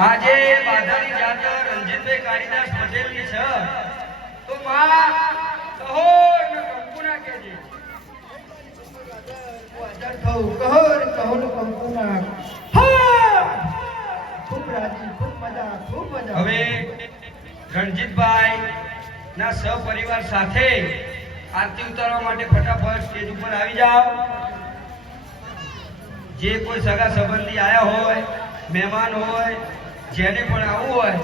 આજે બાધાની જાતર રણજીતભાઈ કાળીદાસ પટેલની છે. તો માં કહો કંકુના કેજે આઝાદ થવું કહો કહો ને કંકુ ખૂબ રાજી ખૂબ મજા ખૂબ મજા. હવે રણજીતભાઈ ના સહપરિવાર સાથે આરતી ઉતારવા માટે ફટાફટ સ્ટેજ ઉપર આવી જાઓ. જે કોઈ સગા સંબંધી આવ્યા હોય મહેમાન હોય જેને પણ આવવું હોય